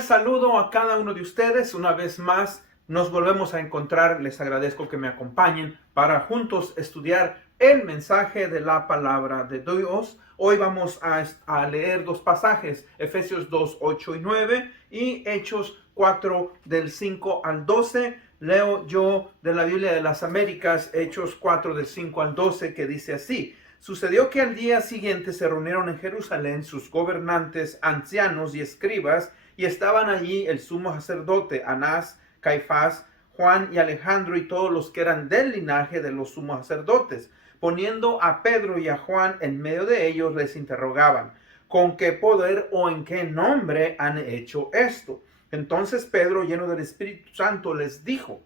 cordial saludo a cada uno de ustedes. Una vez más nos volvemos a encontrar. Les agradezco que me acompañen para juntos estudiar el mensaje de la palabra de Dios. Hoy vamos a leer dos pasajes, Efesios 2, 8 y 9 y Hechos 4 del 5 al 12. Leo yo de la Biblia de las Américas, Hechos 4 del 5 al 12, que dice así: Sucedió que al día siguiente se reunieron en Jerusalén sus gobernantes, ancianos y escribas, y estaban allí el sumo sacerdote Anás, Caifás, Juan y Alejandro y todos los que eran del linaje de los sumos sacerdotes. Poniendo a Pedro y a Juan en medio de ellos, les interrogaban: ¿con qué poder o en qué nombre han hecho esto? Entonces Pedro, lleno del Espíritu Santo, les dijo: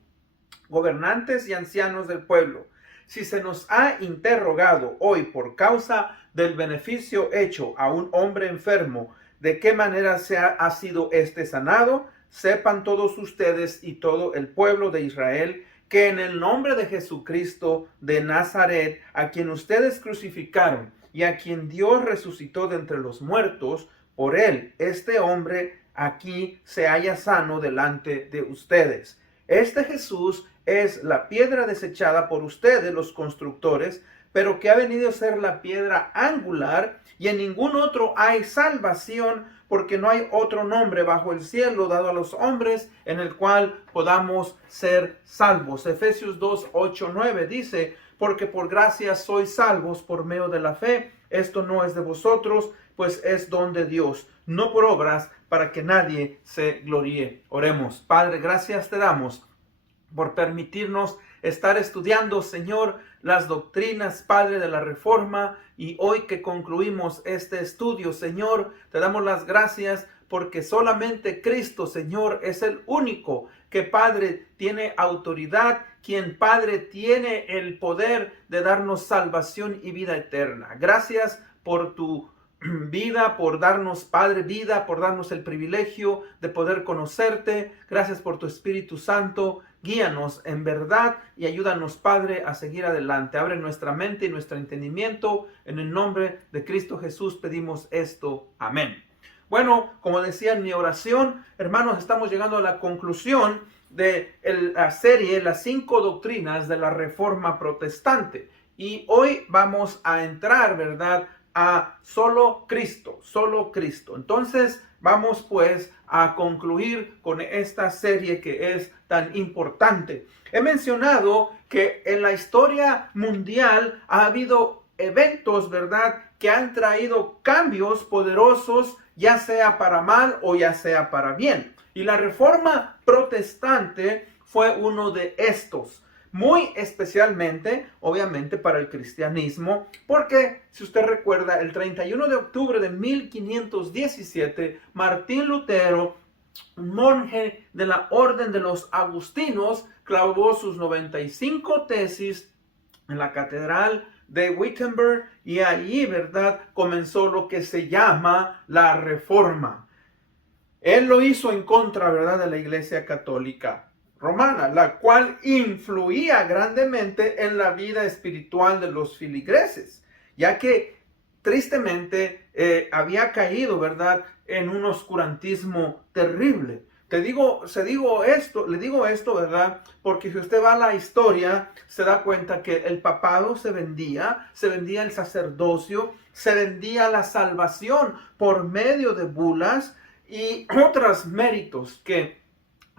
gobernantes y ancianos del pueblo, si se nos ha interrogado hoy por causa del beneficio hecho a un hombre enfermo, de qué manera ha sido éste sanado, sepan todos ustedes y todo el pueblo de Israel que en el nombre de Jesucristo de Nazaret, a quien ustedes crucificaron y a quien Dios resucitó de entre los muertos, por él, este hombre aquí se halla sano delante de ustedes. Este Jesús es la piedra desechada por ustedes, los constructores, pero que ha venido a ser la piedra angular, y en ningún otro hay salvación, porque no hay otro nombre bajo el cielo dado a los hombres en el cual podamos ser salvos. Efesios 2, 8, 9 dice: porque por gracia sois salvos por medio de la fe. Esto no es de vosotros, pues es don de Dios, no por obras, para que nadie se gloríe. Oremos. Padre, gracias te damos por permitirnos estar estudiando, Señor, las doctrinas, Padre, de la Reforma. Y hoy que concluimos este estudio, Señor, te damos las gracias porque solamente Cristo, Señor, es el único que, Padre, tiene autoridad, quien, Padre, tiene el poder de darnos salvación y vida eterna. Gracias por tu vida, por darnos, Padre, vida, por darnos el privilegio de poder conocerte. Gracias por tu Espíritu Santo. Guíanos en verdad y ayúdanos, Padre, a seguir adelante. Abre nuestra mente y nuestro entendimiento. En el nombre de Cristo Jesús pedimos esto. Amén. Bueno, como decía en mi oración, hermanos, estamos llegando a la conclusión de la serie Las 5 doctrinas de la Reforma Protestante. Y hoy vamos a entrar, ¿verdad?, a solo Cristo, solo Cristo. Entonces vamos pues a concluir con esta serie que es tan importante. He mencionado que en la historia mundial ha habido eventos, ¿verdad?, que han traído cambios poderosos, ya sea para mal o ya sea para bien. Y la Reforma Protestante fue uno de estos. Muy especialmente, obviamente, para el cristianismo, porque, si usted recuerda, el 31 de octubre de 1517, Martín Lutero, un monje de la orden de los agustinos, clavó sus 95 tesis en la catedral de Wittenberg, y allí, ¿verdad?, comenzó lo que se llama la Reforma. Él lo hizo en contra, ¿verdad?, de la Iglesia Católica Romana, la cual influía grandemente en la vida espiritual de los feligreses, ya que tristemente había caído, ¿verdad?, en un oscurantismo terrible. Le digo esto, ¿verdad?, porque si usted va a la historia, se da cuenta que el papado se vendía el sacerdocio, se vendía la salvación por medio de bulas y otros méritos que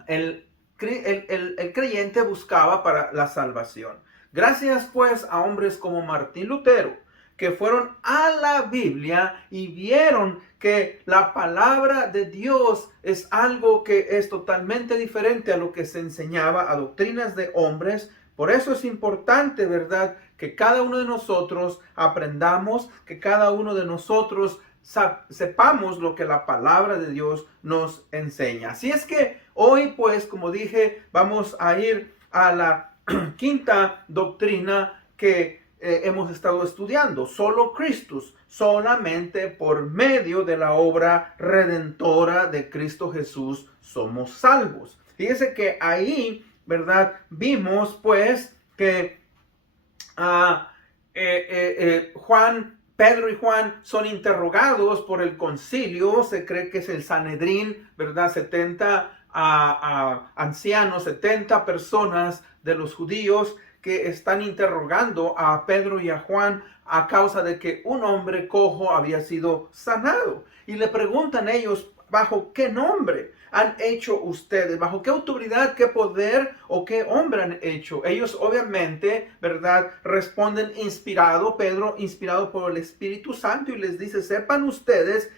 el creyente buscaba para la salvación. Gracias pues a hombres como Martín Lutero, que fueron a la Biblia y vieron que la palabra de Dios es algo que es totalmente diferente a lo que se enseñaba a doctrinas de hombres. Por eso es importante, ¿verdad?, que cada uno de nosotros aprendamos, que cada uno de nosotros sepamos lo que la palabra de Dios nos enseña. Así es que hoy, pues, como dije, vamos a ir a la quinta doctrina que hemos estado estudiando: solo Cristo, solamente por medio de la obra redentora de Cristo Jesús somos salvos. Fíjese que ahí, ¿verdad?, vimos pues que Juan Pedro y Juan son interrogados por el concilio, se cree que es el Sanedrín, ¿verdad? 70 ancianos, 70 personas de los judíos que están interrogando a Pedro y a Juan a causa de que un hombre cojo había sido sanado. Y le preguntan ellos, ¿bajo qué nombre han hecho ustedes? ¿Bajo qué autoridad, qué poder o qué hombre han hecho? Ellos obviamente, ¿verdad? Responden inspirado, Pedro inspirado por el Espíritu Santo, y les dice, sepan ustedes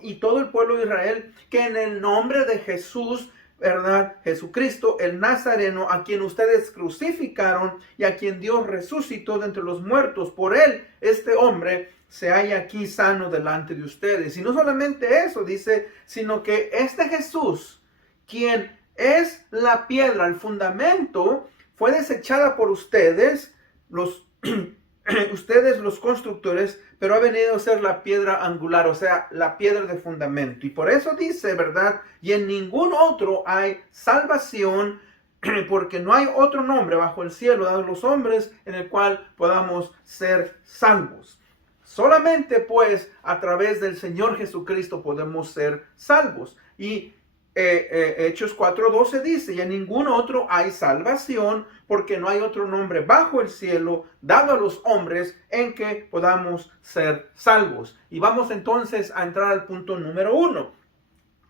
y todo el pueblo de Israel que en el nombre de Jesús, ¿verdad? Jesucristo, el Nazareno, a quien ustedes crucificaron y a quien Dios resucitó de entre los muertos, por él, este hombre se halla aquí sano delante de ustedes. Y no solamente eso, dice, sino que este Jesús, quien es la piedra, el fundamento, fue desechada por ustedes, ustedes los constructores, pero ha venido a ser la piedra angular, o sea, la piedra de fundamento. Y por eso dice, ¿verdad? Y en ningún otro hay salvación, porque no hay otro nombre bajo el cielo dado a los hombres en el cual podamos ser salvos. Solamente pues a través del Señor Jesucristo podemos ser salvos. Y Hechos 4:12 dice, y en ningún otro hay salvación, porque no hay otro nombre bajo el cielo dado a los hombres en que podamos ser salvos. Y vamos entonces a entrar al punto número 1.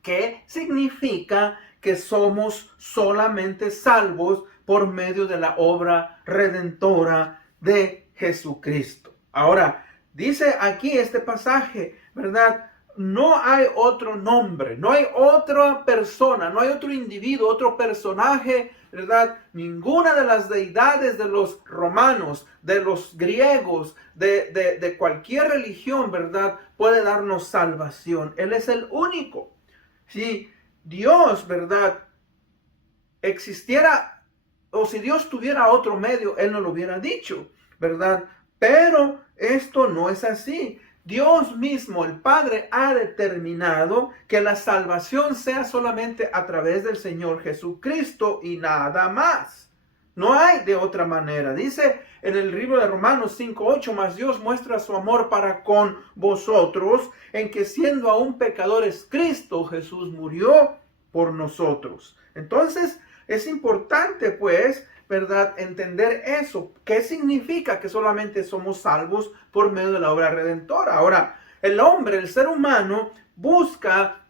¿Qué significa que somos solamente salvos por medio de la obra redentora de Jesucristo? Ahora, dice aquí este pasaje, ¿verdad? No hay otro nombre, no hay otra persona, no hay otro individuo, otro personaje, ¿verdad? Ninguna de las deidades de los romanos, de los griegos, de cualquier religión, ¿verdad? Puede darnos salvación. Él es el único. Si Dios, ¿verdad? Existiera, o si Dios tuviera otro medio, Él no lo hubiera dicho, ¿verdad? Pero esto no es así. Dios mismo, el Padre, ha determinado que la salvación sea solamente a través del Señor Jesucristo y nada más. No hay de otra manera. Dice en el libro de Romanos 5:8, mas Dios muestra su amor para con vosotros, en que siendo aún pecadores, Cristo Jesús murió por nosotros. Entonces, es importante, pues, ¿verdad?, entender eso. ¿Qué significa que solamente somos salvos por medio de la obra redentora? Ahora, el hombre, el ser humano, busca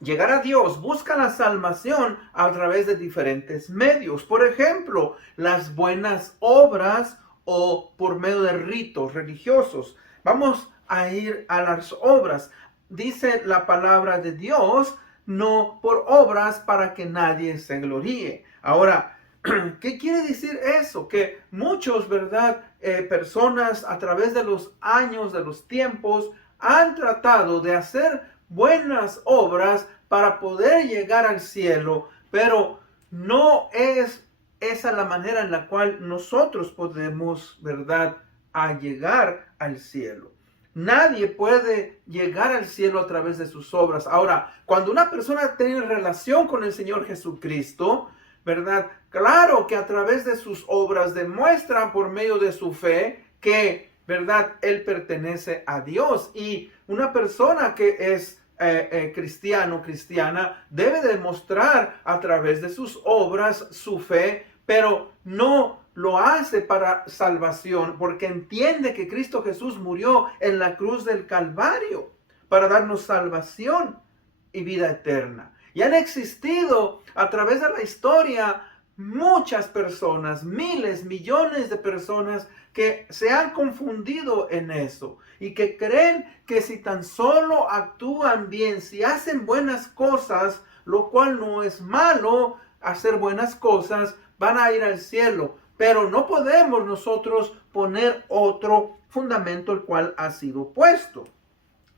llegar a Dios, busca la salvación a través de diferentes medios. Por ejemplo, las buenas obras o por medio de ritos religiosos. Vamos a ir a las obras. Dice la palabra de Dios, no por obras para que nadie se gloríe. Ahora, ¿qué quiere decir eso? Que muchos, ¿verdad? Personas a través de los años, de los tiempos, han tratado de hacer buenas obras para poder llegar al cielo, pero no es esa la manera en la cual nosotros podemos, ¿verdad?, a llegar al cielo. Nadie puede llegar al cielo a través de sus obras. Ahora, cuando una persona tiene relación con el Señor Jesucristo, ¿verdad? Claro que a través de sus obras demuestran por medio de su fe que, ¿verdad?, él pertenece a Dios. Y una persona que es cristiano, cristiana, debe demostrar a través de sus obras su fe, pero no lo hace para salvación, porque entiende que Cristo Jesús murió en la cruz del Calvario para darnos salvación y vida eterna. Y han existido a través de la historia muchas personas, miles, millones de personas que se han confundido en eso y que creen que si tan solo actúan bien, si hacen buenas cosas, lo cual no es malo, hacer buenas cosas, van a ir al cielo. Pero no podemos nosotros poner otro fundamento el cual ha sido puesto.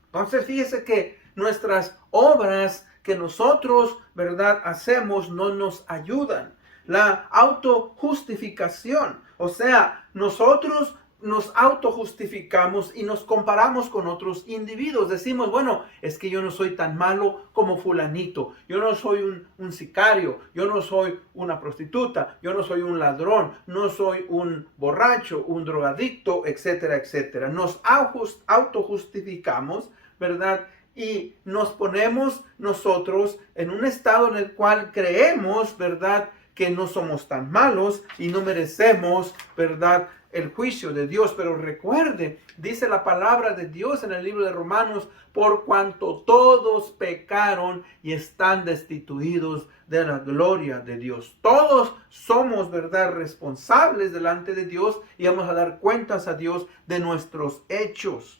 Entonces fíjese que nuestras obras que nosotros, ¿verdad?, hacemos no nos ayudan. La autojustificación, o sea, nosotros nos autojustificamos y nos comparamos con otros individuos. Decimos, bueno, es que yo no soy tan malo como fulanito. Yo no soy un sicario. Yo no soy una prostituta. Yo no soy un ladrón. No soy un borracho, un drogadicto, etcétera, etcétera. Nos autojustificamos, ¿verdad? Y nos ponemos nosotros en un estado en el cual creemos, ¿verdad?, que no somos tan malos y no merecemos, ¿verdad?, el juicio de Dios. Pero recuerde, dice la palabra de Dios en el libro de Romanos, por cuanto todos pecaron y están destituidos de la gloria de Dios. Todos somos, ¿verdad?, responsables delante de Dios y vamos a dar cuentas a Dios de nuestros hechos.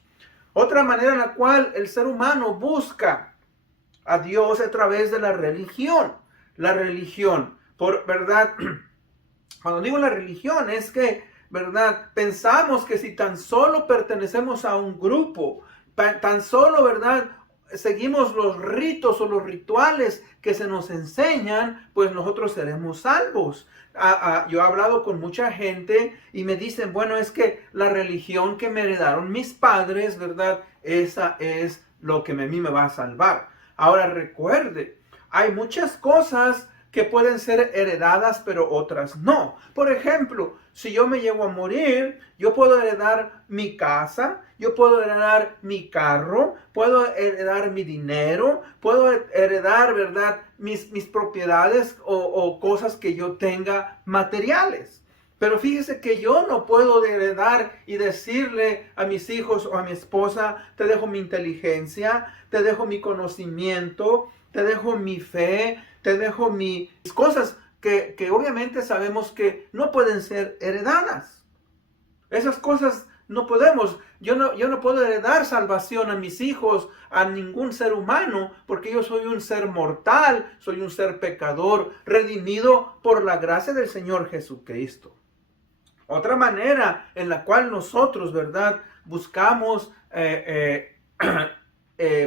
Otra manera en la cual el ser humano busca a Dios a través de la religión. La religión, ¿verdad? Cuando digo la religión es que, ¿verdad?, pensamos que si tan solo pertenecemos a un grupo, tan solo, ¿verdad?, seguimos los ritos o los rituales que se nos enseñan, pues nosotros seremos salvos. Yo he hablado con mucha gente y me dicen, bueno, es que la religión que me heredaron mis padres, ¿verdad?, esa es lo que a mí me va a salvar. Ahora recuerde, hay muchas cosas que pueden ser heredadas, pero otras no. Por ejemplo, si yo me llevo a morir, yo puedo heredar mi casa, yo puedo heredar mi carro, puedo heredar mi dinero, puedo heredar, ¿verdad?, mis propiedades o cosas que yo tenga materiales. Pero fíjese que yo no puedo heredar y decirle a mis hijos o a mi esposa, te dejo mi inteligencia, te dejo mi conocimiento, te dejo mi fe, te dejo mis cosas que obviamente sabemos que no pueden ser heredadas. Esas cosas no podemos. Yo no puedo heredar salvación a mis hijos, a ningún ser humano, porque yo soy un ser mortal, soy un ser pecador, redimido por la gracia del Señor Jesucristo. Otra manera en la cual nosotros, ¿verdad?, buscamos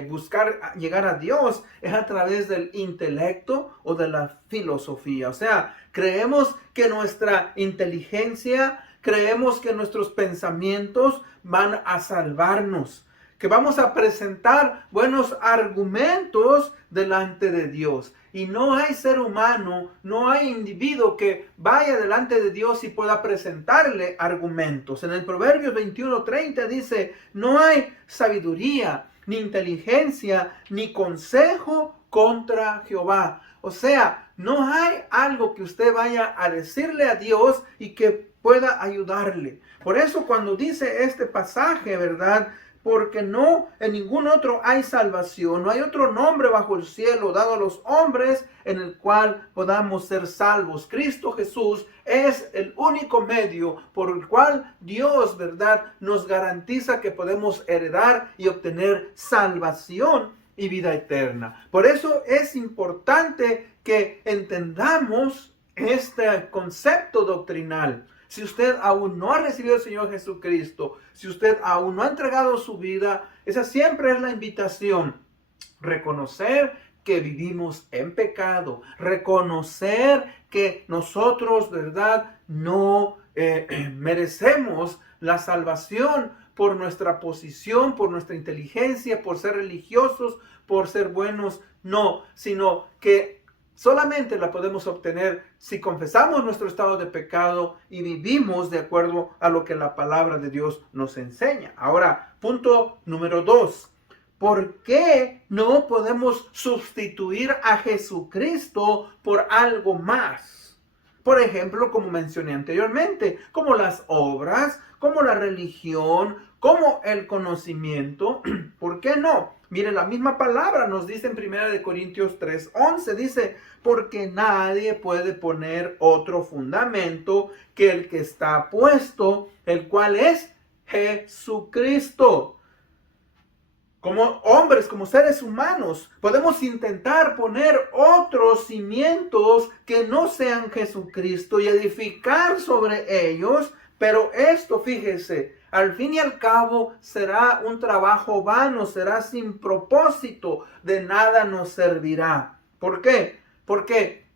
buscar llegar a Dios es a través del intelecto o de la filosofía. O sea, creemos que nuestra inteligencia, creemos que nuestros pensamientos van a salvarnos, que vamos a presentar buenos argumentos delante de Dios. Y no hay ser humano, no hay individuo que vaya delante de Dios y pueda presentarle argumentos. En el Proverbios 21:30 dice, no hay sabiduría, ni inteligencia, ni consejo contra Jehová. O sea, no hay algo que usted vaya a decirle a Dios y que pueda ayudarle. Por eso cuando dice este pasaje, ¿verdad?, porque no en ningún otro hay salvación, no hay otro nombre bajo el cielo dado a los hombres en el cual podamos ser salvos. Cristo Jesús es el único medio por el cual Dios, ¿verdad?, nos garantiza que podemos heredar y obtener salvación y vida eterna. Por eso es importante que entendamos este concepto doctrinal. Si usted aún no ha recibido al Señor Jesucristo, si usted aún no ha entregado su vida, esa siempre es la invitación. Reconocer que vivimos en pecado, reconocer que nosotros, ¿verdad?, no merecemos la salvación por nuestra posición, por nuestra inteligencia, por ser religiosos, por ser buenos, no, sino que solamente la podemos obtener si confesamos nuestro estado de pecado y vivimos de acuerdo a lo que la palabra de Dios nos enseña. Ahora, punto número 2. ¿Por qué no podemos sustituir a Jesucristo por algo más? Por ejemplo, como mencioné anteriormente, como las obras, como la religión, como el conocimiento. ¿Por qué no? Mire, la misma palabra nos dice en 1 Corintios 3:11, dice, porque nadie puede poner otro fundamento que el que está puesto, el cual es Jesucristo. Como hombres, como seres humanos, podemos intentar poner otros cimientos que no sean Jesucristo y edificar sobre ellos, pero esto, fíjese, al fin y al cabo será un trabajo vano, será sin propósito, de nada nos servirá. ¿Por qué? Porque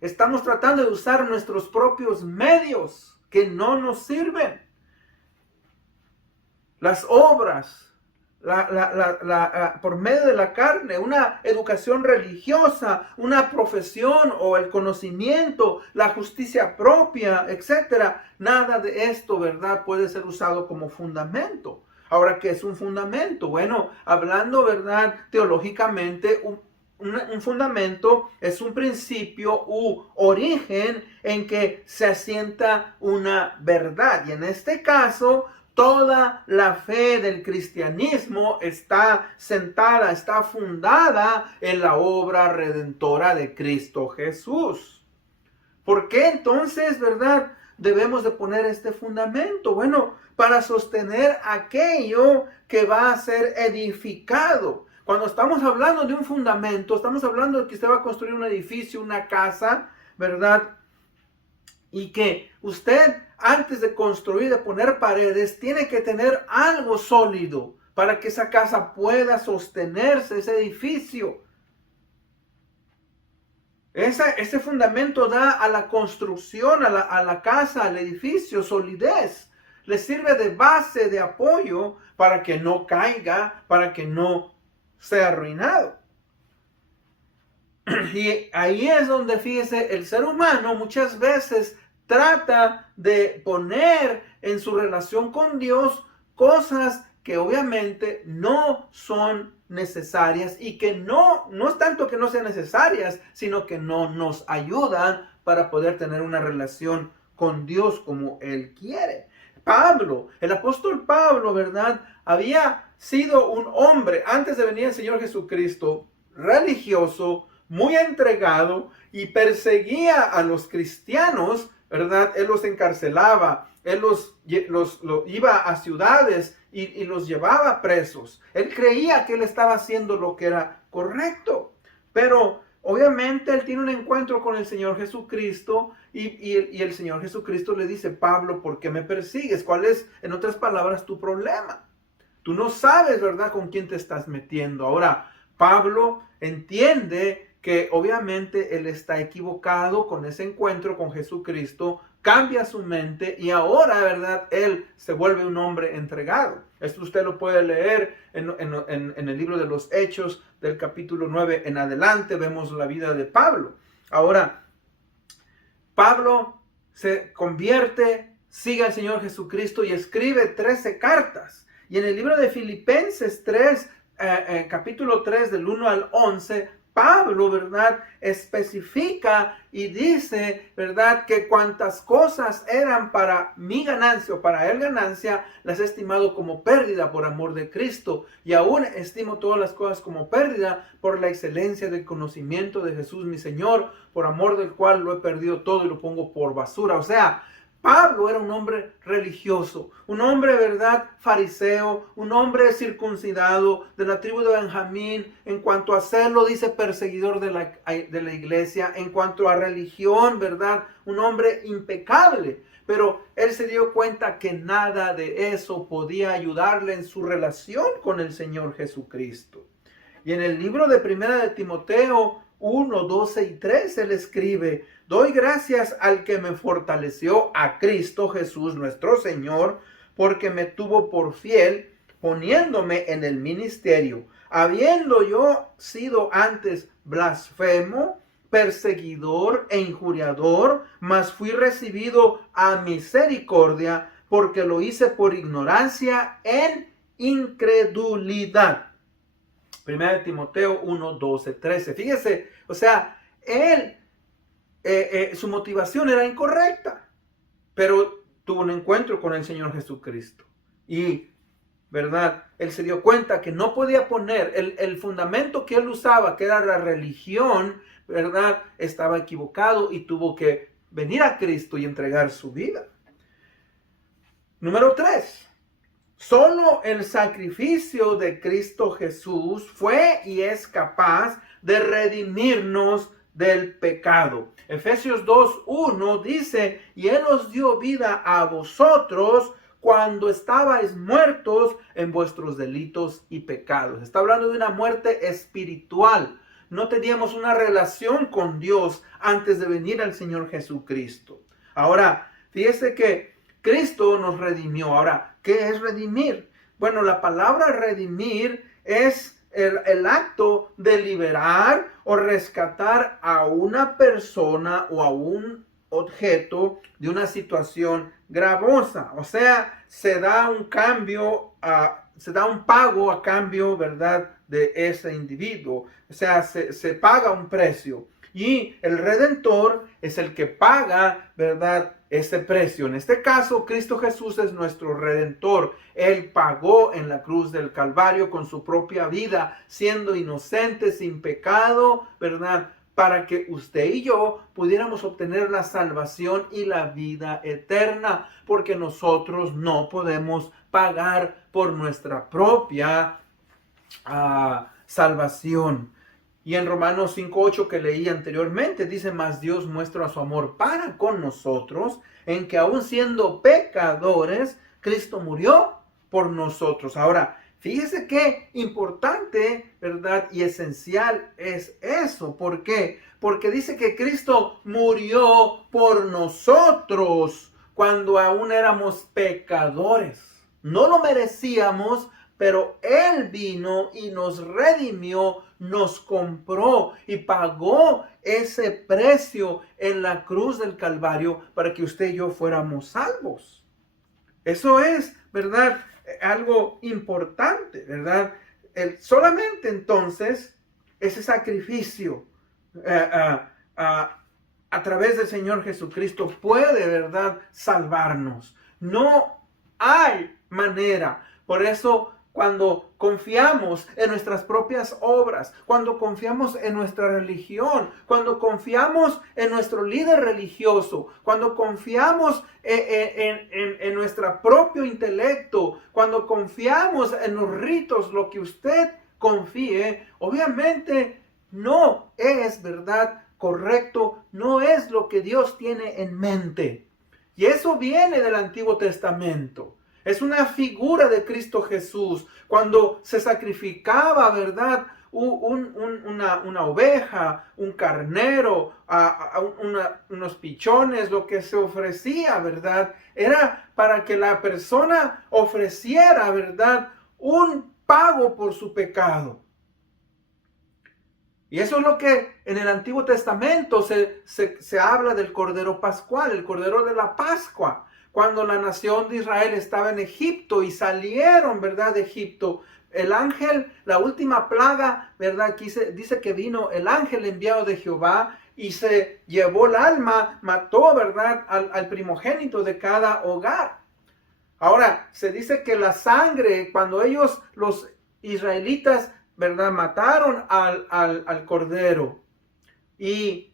estamos tratando de usar nuestros propios medios que no nos sirven. las obras, por medio de la carne, una educación religiosa, una profesión o el conocimiento, la justicia propia, etcétera. Nada de esto, ¿verdad?, puede ser usado como fundamento. Ahora, ¿qué es un fundamento? Bueno, hablando, ¿verdad?, teológicamente, un fundamento es un principio u origen en que se asienta una verdad. Y en este caso, toda la fe del cristianismo está sentada, está fundada en la obra redentora de Cristo Jesús. ¿Por qué entonces, verdad, debemos de poner este fundamento? Bueno, para sostener aquello que va a ser edificado. Cuando estamos hablando de un fundamento, estamos hablando de que usted va a construir un edificio, una casa, ¿verdad? Y que usted, antes de construir, de poner paredes, tiene que tener algo sólido para que esa casa pueda sostenerse, ese edificio. Ese fundamento da a la construcción, a la casa, al edificio, solidez. Le sirve de base, de apoyo, para que no caiga, para que no sea arruinado. Y ahí es donde, fíjese, el ser humano muchas veces trata de poner en su relación con Dios cosas que obviamente no son necesarias y que no es tanto que no sean necesarias, sino que no nos ayudan para poder tener una relación con Dios como Él quiere. Pablo, el apóstol Pablo, ¿verdad?, había sido un hombre antes de venir el Señor Jesucristo, religioso, muy entregado, y perseguía a los cristianos, ¿verdad? Él los encarcelaba, él los iba a ciudades y los llevaba presos. Él creía que él estaba haciendo lo que era correcto, pero obviamente él tiene un encuentro con el Señor Jesucristo y el Señor Jesucristo le dice: Pablo, ¿por qué me persigues? ¿Cuál es, en otras palabras, tu problema? Tú no sabes, ¿verdad?, con quién te estás metiendo. Ahora, Pablo entiende que obviamente él está equivocado con ese encuentro con Jesucristo, cambia su mente y ahora, ¿verdad?, él se vuelve un hombre entregado. Esto usted lo puede leer en el libro de los Hechos, del capítulo 9 en adelante, vemos la vida de Pablo. Ahora, Pablo se convierte, sigue al Señor Jesucristo y escribe 13 cartas. Y en el libro de Filipenses 3, capítulo 3, del 1 al 11, Pablo, ¿verdad?, especifica y dice, ¿verdad?, que cuantas cosas eran para mi ganancia o para él ganancia, las he estimado como pérdida por amor de Cristo. Y aún estimo todas las cosas como pérdida por la excelencia del conocimiento de Jesús mi Señor, por amor del cual lo he perdido todo y lo pongo por basura. O sea, Pablo era un hombre religioso, un hombre, ¿verdad?, fariseo, un hombre circuncidado de la tribu de Benjamín. En cuanto a serlo, dice, perseguidor de la iglesia. En cuanto a religión, ¿verdad?, un hombre impecable. Pero él se dio cuenta que nada de eso podía ayudarle en su relación con el Señor Jesucristo. Y en el libro de Primera de Timoteo 1, 12 y 13 él escribe: doy gracias al que me fortaleció, a Cristo Jesús nuestro Señor, porque me tuvo por fiel, poniéndome en el ministerio, habiendo yo sido antes blasfemo, perseguidor e injuriador, mas fui recibido a misericordia, porque lo hice por ignorancia en incredulidad. Primera de Timoteo 1, 12, 13. Fíjese, o sea, él, su motivación era incorrecta, pero tuvo un encuentro con el Señor Jesucristo. Y, ¿verdad?, él se dio cuenta que no podía poner el fundamento que él usaba, que era la religión, ¿verdad?, estaba equivocado y tuvo que venir a Cristo y entregar su vida. Número 3. Solo el sacrificio de Cristo Jesús fue y es capaz de redimirnos del pecado. Efesios 2:1 dice: y Él os dio vida a vosotros cuando estabais muertos en vuestros delitos y pecados. Está hablando de una muerte espiritual. No teníamos una relación con Dios antes de venir al Señor Jesucristo. Ahora, fíjese que Cristo nos redimió. Ahora, ¿qué es redimir? Bueno, la palabra redimir es el acto de liberar o rescatar a una persona o a un objeto de una situación gravosa. O sea, se da un cambio, se da un pago a cambio, ¿verdad?, de ese individuo. O sea, se paga un precio. Y el Redentor es el que paga, ¿verdad?, ese precio. En este caso, Cristo Jesús es nuestro Redentor. Él pagó en la cruz del Calvario con su propia vida, siendo inocente, sin pecado, ¿verdad?, para que usted y yo pudiéramos obtener la salvación y la vida eterna, porque nosotros no podemos pagar por nuestra propia salvación. Y en Romanos 5:8 que leí anteriormente dice: mas Dios muestra su amor para con nosotros, en que aun siendo pecadores, Cristo murió por nosotros. Ahora, fíjese qué importante, ¿verdad?, y esencial es eso. ¿Por qué? Porque dice que Cristo murió por nosotros cuando aún éramos pecadores. No lo merecíamos, pero Él vino y nos redimió, nos compró y pagó ese precio en la cruz del Calvario para que usted y yo fuéramos salvos. Eso es, ¿verdad?, algo importante, ¿verdad? Solamente entonces ese sacrificio a través del Señor Jesucristo puede, ¿verdad?, salvarnos. No hay manera. Por eso, cuando confiamos en nuestras propias obras, cuando confiamos en nuestra religión, cuando confiamos en nuestro líder religioso, cuando confiamos en nuestro propio intelecto, cuando confiamos en los ritos, lo que usted confíe, obviamente no es, ¿verdad?, correcto, no es lo que Dios tiene en mente. Y eso viene del Antiguo Testamento. Es una figura de Cristo Jesús. Cuando se sacrificaba, ¿verdad?, una oveja, un carnero, unos pichones, lo que se ofrecía, ¿verdad?, era para que la persona ofreciera, ¿verdad?, un pago por su pecado. Y eso es lo que en el Antiguo Testamento se habla del Cordero Pascual, el Cordero de la Pascua. Cuando la nación de Israel estaba en Egipto y salieron, ¿verdad?, de Egipto, el ángel, la última plaga, ¿verdad?, aquí dice que vino el ángel enviado de Jehová y se llevó el alma, mató, ¿verdad?, al primogénito de cada hogar. Ahora, se dice que la sangre, cuando ellos, los israelitas, ¿verdad?, mataron al cordero y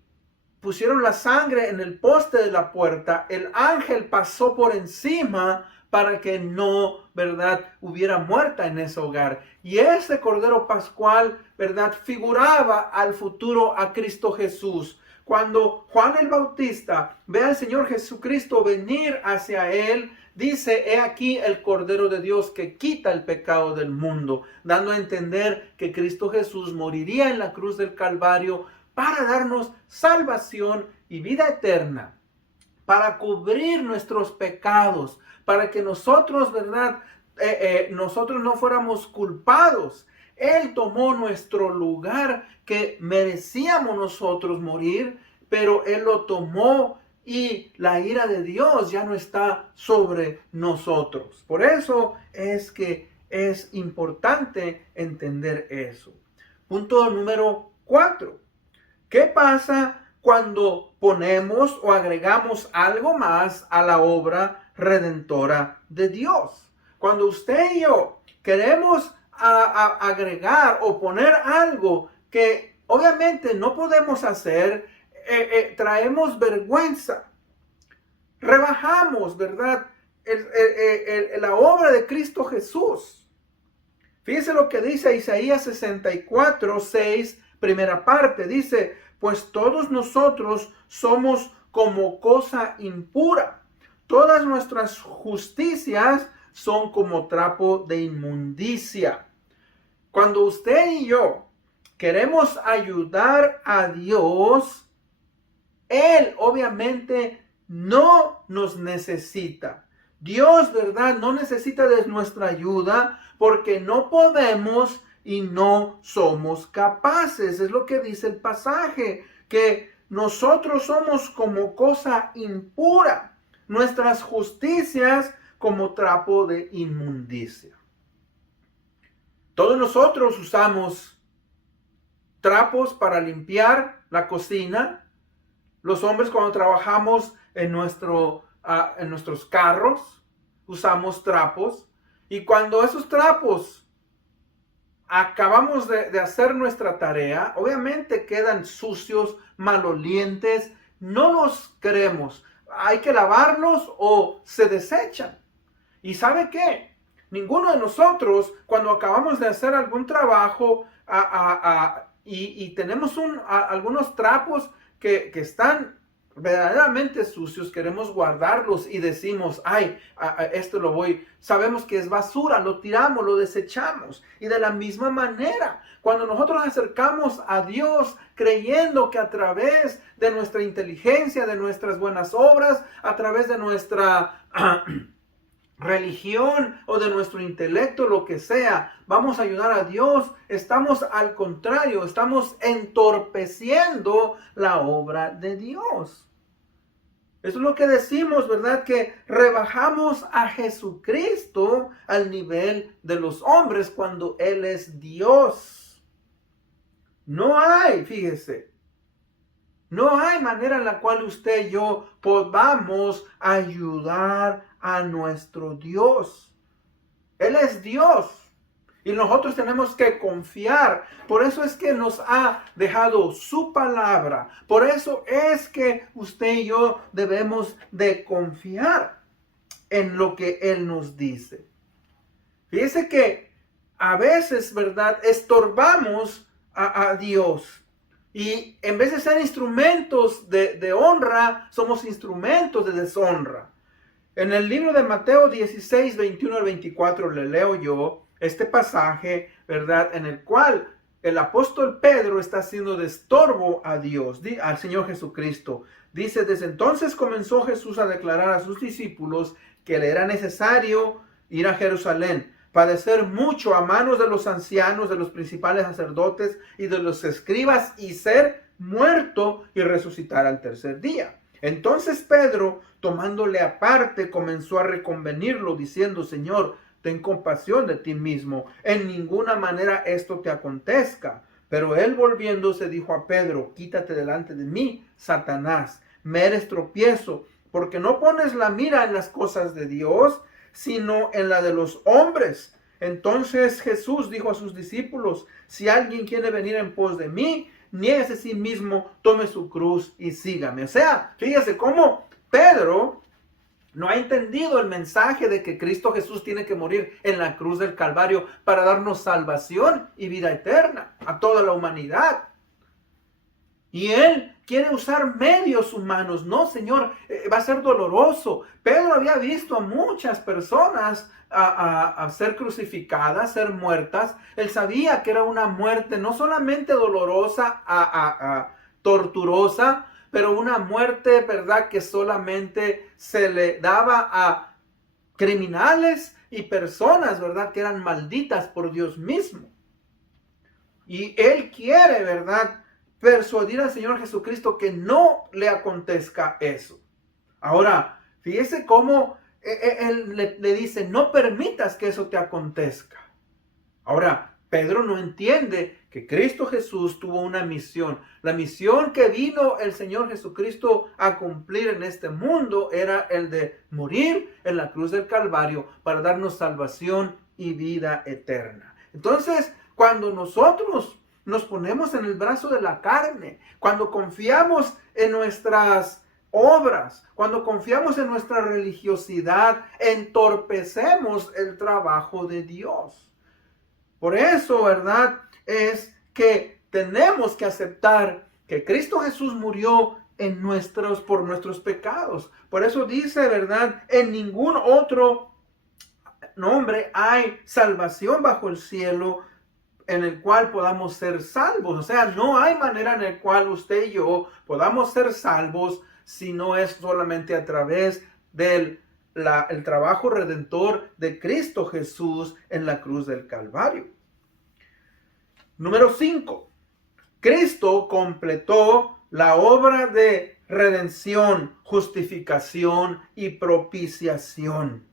pusieron la sangre en el poste de la puerta, el ángel pasó por encima para que no, ¿verdad?, hubiera muerta en ese hogar. Y ese Cordero Pascual, ¿verdad?, figuraba al futuro a Cristo Jesús. Cuando Juan el Bautista ve al Señor Jesucristo venir hacia él, dice: he aquí el Cordero de Dios que quita el pecado del mundo, dando a entender que Cristo Jesús moriría en la cruz del Calvario para darnos salvación y vida eterna, para cubrir nuestros pecados, para que nosotros, ¿verdad?, nosotros no fuéramos culpados. Él tomó nuestro lugar que merecíamos nosotros morir, pero Él lo tomó y la ira de Dios ya no está sobre nosotros. Por eso es que es importante entender eso. Punto número 4. ¿Qué pasa cuando ponemos o agregamos algo más a la obra redentora de Dios? Cuando usted y yo queremos agregar o poner algo que obviamente no podemos hacer, traemos vergüenza, rebajamos, ¿verdad?, la obra de Cristo Jesús. Fíjese lo que dice Isaías 64:6, primera parte. Dice: pues todos nosotros somos como cosa impura. Todas nuestras justicias son como trapo de inmundicia. Cuando usted y yo queremos ayudar a Dios, Él obviamente no nos necesita. Dios, ¿verdad? No necesita de nuestra ayuda porque no podemos y no somos capaces. Es lo que dice el pasaje, que nosotros somos como cosa impura, nuestras justicias como trapo de inmundicia. Todos nosotros usamos trapos para limpiar la cocina. Los hombres cuando trabajamos en nuestros carros, usamos trapos. Y cuando esos trapos acabamos de hacer nuestra tarea, obviamente quedan sucios, malolientes, no los queremos. Hay que lavarlos o se desechan. ¿Y sabe qué? Ninguno de nosotros, cuando acabamos de hacer algún trabajo y tenemos algunos trapos que están verdaderamente sucios, queremos guardarlos y decimos, ay, esto sabemos que es basura, lo tiramos, lo desechamos. Y de la misma manera, cuando nosotros nos acercamos a Dios creyendo que a través de nuestra inteligencia, de nuestras buenas obras, a través de nuestra religión o de nuestro intelecto, lo que sea, vamos a ayudar a Dios, estamos al contrario, estamos entorpeciendo la obra de Dios. Eso es lo que decimos, ¿verdad? Que rebajamos a Jesucristo al nivel de los hombres cuando Él es Dios. No hay, fíjese, no hay manera en la cual usted y yo podamos ayudar a nuestro Dios. Él es Dios. Y nosotros tenemos que confiar. Por eso es que nos ha dejado su palabra. Por eso es que usted y yo debemos de confiar en lo que Él nos dice. Fíjese que a veces, ¿verdad?, estorbamos a Dios. Y en vez de ser instrumentos de honra, somos instrumentos de deshonra. En el libro de Mateo 16, 21 al 24 le leo yo este pasaje, ¿verdad? En el cual el apóstol Pedro está haciendo de estorbo a Dios, al Señor Jesucristo. Dice, desde entonces comenzó Jesús a declarar a sus discípulos que le era necesario ir a Jerusalén, padecer mucho a manos de los ancianos, de los principales sacerdotes y de los escribas y ser muerto y resucitar al tercer día. Entonces Pedro, tomándole aparte, comenzó a reconvenirlo, diciendo, Señor, ten compasión de ti mismo, en ninguna manera esto te acontezca. Pero él volviéndose dijo a Pedro, quítate delante de mí, Satanás, me eres tropiezo, porque no pones la mira en las cosas de Dios, sino en la de los hombres. Entonces Jesús dijo a sus discípulos, si alguien quiere venir en pos de mí, niéguese a sí mismo, tome su cruz y sígame. O sea, fíjese cómo Pedro no ha entendido el mensaje de que Cristo Jesús tiene que morir en la cruz del Calvario para darnos salvación y vida eterna a toda la humanidad. Y él quiere usar medios humanos. No, Señor, va a ser doloroso. Pedro había visto a muchas personas a ser crucificadas, ser muertas. Él sabía que era una muerte no solamente dolorosa, torturosa, pero una muerte, ¿verdad?, que solamente se le daba a criminales y personas, ¿verdad?, que eran malditas por Dios mismo. Y él quiere, ¿verdad?, persuadir al Señor Jesucristo que no le acontezca eso. Ahora, fíjese cómo él le dice, no permitas que eso te acontezca. Ahora, Pedro no entiende que Cristo Jesús tuvo una misión. La misión que vino el Señor Jesucristo a cumplir en este mundo era el de morir en la cruz del Calvario para darnos salvación y vida eterna. Entonces, cuando nosotros nos ponemos en el brazo de la carne, cuando confiamos en nuestras obras, cuando confiamos en nuestra religiosidad, entorpecemos el trabajo de Dios. Por eso, ¿verdad?, es que tenemos que aceptar que Cristo Jesús murió por nuestros pecados. Por eso dice, ¿verdad?, en ningún otro nombre hay salvación bajo el cielo en el cual podamos ser salvos. O sea, no hay manera en la cual usted y yo podamos ser salvos si no es solamente a través del el trabajo redentor de Cristo Jesús en la cruz del Calvario. Número 5. Cristo completó la obra de redención, justificación y propiciación.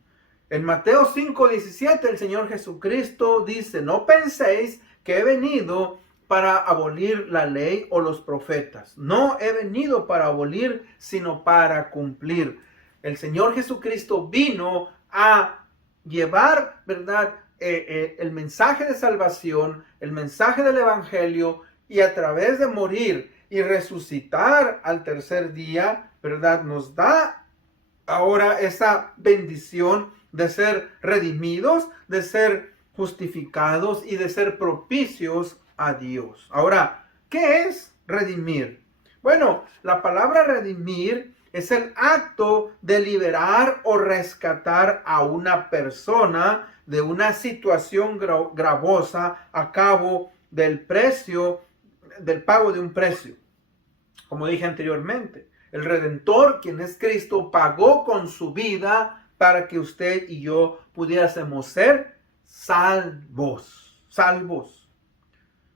En Mateo 5:17 el Señor Jesucristo dice: no penséis que he venido para abolir la ley o los profetas. No he venido para abolir, sino para cumplir. El Señor Jesucristo vino a llevar, ¿verdad?, el mensaje de salvación, el mensaje del Evangelio, y a través de morir y resucitar al tercer día, ¿verdad?, nos da ahora esa bendición de ser redimidos, de ser justificados y de ser propicios a Dios. Ahora, ¿qué es redimir? Bueno, la palabra redimir es el acto de liberar o rescatar a una persona de una situación gravosa a cabo del pago de un precio. Como dije anteriormente, el Redentor, quien es Cristo, pagó con su vida para que usted y yo pudiésemos ser salvos.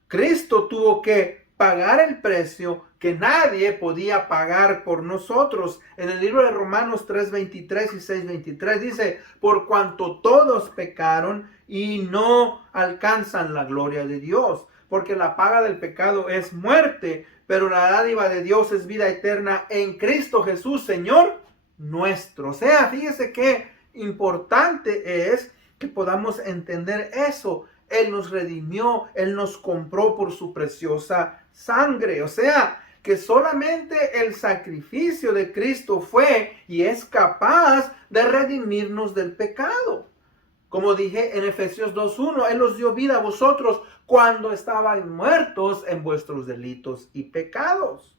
Cristo tuvo que pagar el precio que nadie podía pagar por nosotros. En el libro de Romanos 3:23 y 6:23 dice: por cuanto todos pecaron y no alcanzan la gloria de Dios, porque la paga del pecado es muerte, pero la dádiva de Dios es vida eterna en Cristo Jesús, Señor nuestro. O sea, fíjese qué importante es que podamos entender eso. Él nos redimió, Él nos compró por su preciosa sangre. O sea, que solamente el sacrificio de Cristo fue y es capaz de redimirnos del pecado. Como dije en Efesios 2:1, Él os dio vida a vosotros cuando estaban muertos en vuestros delitos y pecados.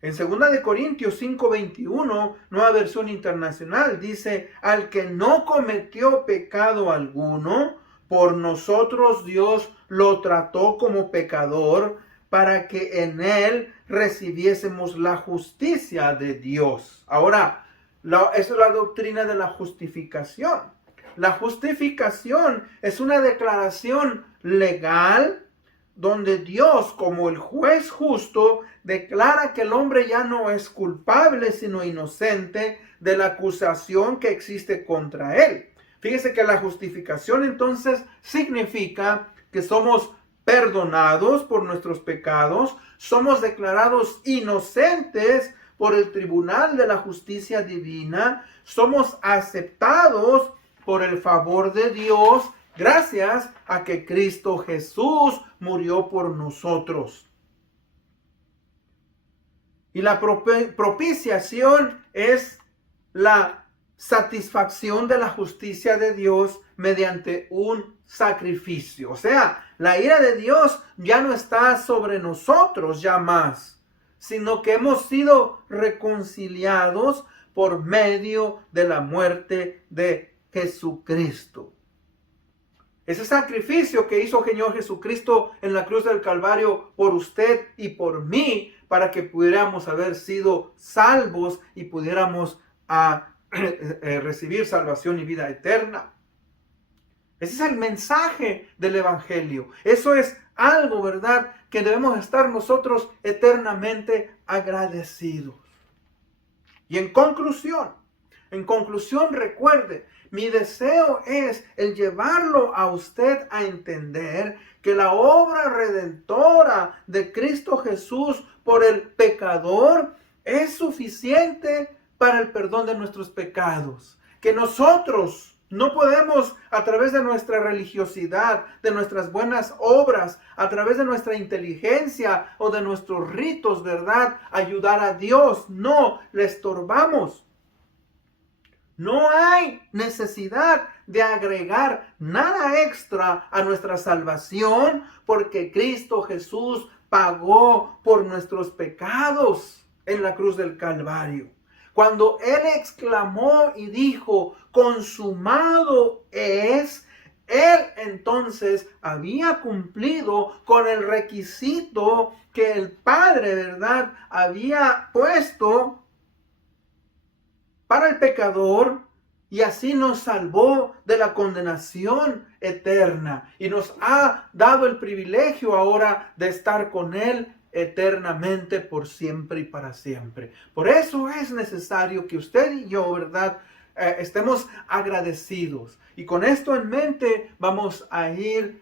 En 2 Corintios 5:21, nueva versión internacional, dice: al que no cometió pecado alguno, por nosotros Dios lo trató como pecador, para que en él recibiésemos la justicia de Dios. Ahora, esa es la doctrina de la justificación. La justificación es una declaración legal donde Dios, como el juez justo, declara que el hombre ya no es culpable, sino inocente de la acusación que existe contra él. Fíjese que la justificación entonces significa que somos perdonados por nuestros pecados, somos declarados inocentes por el tribunal de la justicia divina, somos aceptados por el favor de Dios, gracias a que Cristo Jesús murió por nosotros. Y la propiciación es la satisfacción de la justicia de Dios mediante un sacrificio. O sea, la ira de Dios ya no está sobre nosotros ya más, sino que hemos sido reconciliados por medio de la muerte de Jesucristo. Ese sacrificio que hizo el Señor Jesucristo en la cruz del Calvario por usted y por mí, para que pudiéramos haber sido salvos y pudiéramos recibir salvación y vida eterna. Ese es el mensaje del Evangelio. Eso es algo, ¿verdad?, que debemos estar nosotros eternamente agradecidos. Y en conclusión, recuerde, mi deseo es el llevarlo a usted a entender que la obra redentora de Cristo Jesús por el pecador es suficiente para el perdón de nuestros pecados. Que nosotros no podemos, a través de nuestra religiosidad, de nuestras buenas obras, a través de nuestra inteligencia o de nuestros ritos, ¿verdad?, ayudar a Dios. No, le estorbamos. No hay necesidad de agregar nada extra a nuestra salvación, porque Cristo Jesús pagó por nuestros pecados en la cruz del Calvario. Cuando Él exclamó y dijo: consumado es, Él entonces había cumplido con el requisito que el Padre, ¿verdad?, había puesto para el pecador y así nos salvó de la condenación eterna y nos ha dado el privilegio ahora de estar con Él eternamente, por siempre y para siempre. Por eso es necesario que usted y yo, ¿verdad?, estemos agradecidos. Y con esto en mente vamos a ir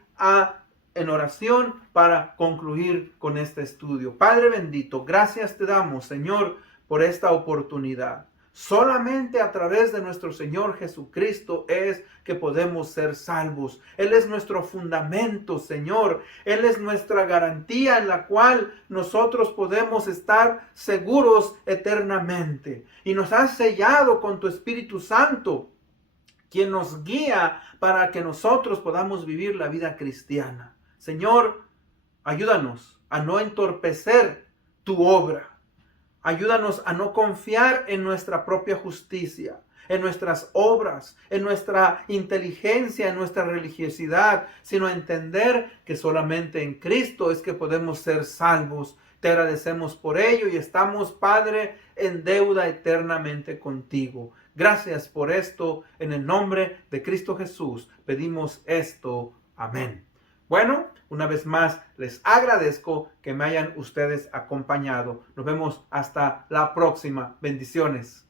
en oración para concluir con este estudio. Padre bendito, gracias te damos, Señor, por esta oportunidad. Solamente a través de nuestro Señor Jesucristo es que podemos ser salvos. Él es nuestro fundamento, Señor. Él es nuestra garantía en la cual nosotros podemos estar seguros eternamente. Y nos has sellado con tu Espíritu Santo, quien nos guía para que nosotros podamos vivir la vida cristiana. Señor, ayúdanos a no entorpecer tu obra. Ayúdanos a no confiar en nuestra propia justicia, en nuestras obras, en nuestra inteligencia, en nuestra religiosidad, sino a entender que solamente en Cristo es que podemos ser salvos. Te agradecemos por ello y estamos, Padre, en deuda eternamente contigo. Gracias por esto. En el nombre de Cristo Jesús pedimos esto. Amén. Bueno, una vez más les agradezco que me hayan ustedes acompañado. Nos vemos hasta la próxima. Bendiciones.